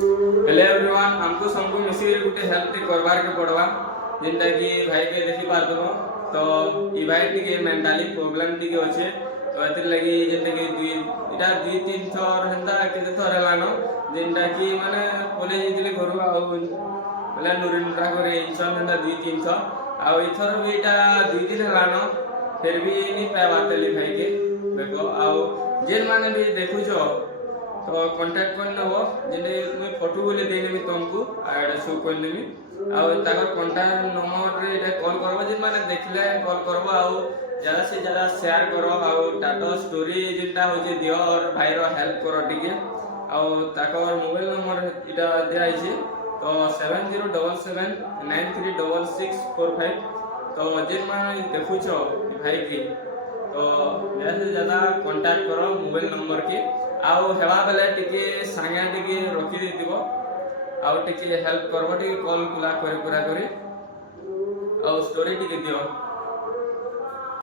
Hello everyone हमको सबको मिसी गुटे हेल्प करवार के पड़वा जिनटा कि भाई के देखि पारदबो तो ई भाई टिके मेंटली प्रॉब्लम टिके अछि तो एतिर लगी जेते कि दुई तीन थर हेंदा केते थर हलानो जिनटा कि माने कॉलेज जिले घरु आ बोले नुरिनुरा करे इंसान हेंदा दुई तीन थर आ इथर भी एटा दुई दिन हलानो फिर भी नहीं पावा तली भाई के देखो आ जेन माने भी देखु छो तो कांटेक्ट कर नबो जेने मैं फोटो बोले दे नेमी तुमको आडा शो कर नेमी आ ताकर कांटेक्ट नंबर रे एटा कॉल करबो जे माने देखले कॉल करबो आ ज्यादा से ज्यादा शेयर करो आ टाटा स्टोरी जेटा हो जे दियो और भाई रो हेल्प करो टिके आ ताकर मोबाइल नंबर एटा दिया आइছে तो 7077936645 तो जेन माने देखु छो भाई की तो ज्यादा से ज्यादा कांटेक्ट करो मोबाइल नंबर के आउ हेवा बेले टिके सांगे टिके रखी देतिबो आउ टिके हेल्प करबो टिके कॉल कुला करे पूरा करे आउ स्टोरी टिके दियो।